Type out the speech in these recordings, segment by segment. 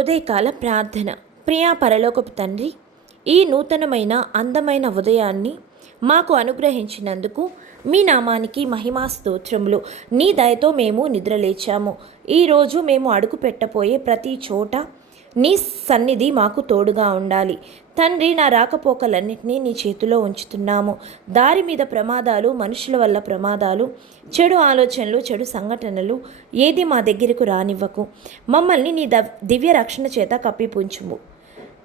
ఉదయకాల ప్రార్థన. ప్రియా పరలోకపు తండ్రి ఈ నూతనమైన అందమైన ఉదయాన్ని మాకు అనుగ్రహించినందుకు మీ నామానికి మహిమా స్తోత్రములు. నీ దయతో మేము నిద్రలేచాము. ఈరోజు మేము అడుగు పెట్టబోయే ప్రతి చోట నీ సన్నిధి మాకు తోడుగా ఉండాలి. తండ్రి నా రాకపోకలన్నింటినీ నీ చేతిలో ఉంచుతున్నాము. దారి మీద ప్రమాదాలు మనుషుల వల్ల ప్రమాదాలు చెడు ఆలోచనలు చెడు సంఘటనలు ఏది మా దగ్గరకు రానివ్వకు. మమ్మల్ని నీ దివ్య రక్షణ చేత కప్పిపుంచుము.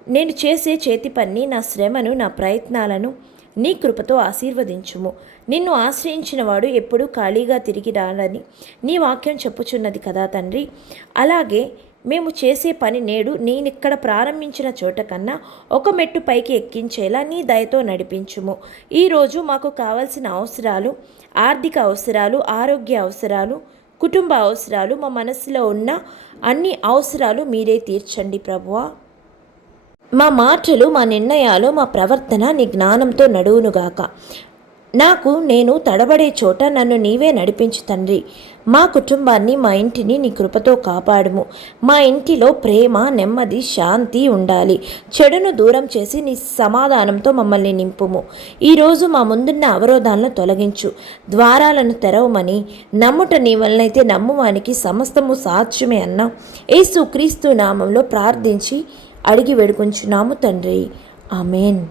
నేను చేసే చేతి పని నా శ్రమను నా ప్రయత్నాలను నీ కృపతో ఆశీర్వదించుము. నిన్ను ఆశ్రయించిన వాడు ఎప్పుడూ ఖాళీగా తిరిగి రాలని నీ వాక్యం చెప్పుచున్నది కదా తండ్రి. అలాగే మేము చేసే పని నేడు నేనిక్కడ ప్రారంభించిన చోట కన్నా ఒక మెట్టు పైకి ఎక్కించేలా నీ దయతో నడిపించుము. ఈరోజు మాకు కావలసిన అవసరాలు ఆర్థిక అవసరాలు ఆరోగ్య అవసరాలు కుటుంబ అవసరాలు మా మనసులో ఉన్న అన్ని అవసరాలు మీరే తీర్చండి ప్రభువా. మా మాటలు మా నిర్ణయాలు మా ప్రవర్తన నీ జ్ఞానంతో నడువునుగాక. నాకు నేను తడబడే చోట నన్ను నీవే నడిపించు తండ్రి. మా కుటుంబాన్ని మా ఇంటిని నీ కృపతో కాపాడుము. మా ఇంటిలో ప్రేమ నెమ్మది శాంతి ఉండాలి. చెడును దూరం చేసి నీ సమాధానంతో మమ్మల్ని నింపుము. ఈరోజు మా ముందున్న అవరోధాలను తొలగించు. ద్వారాలను తెరవమని నమ్ముట నీ వలనైతే నమ్మువానికి సమస్తము సాధ్యమే అన్నా యేసు క్రీస్తు నామంలో ప్రార్థించి అడిగి వేడుకుంచున్నాము తండ్రి. ఆమెన్.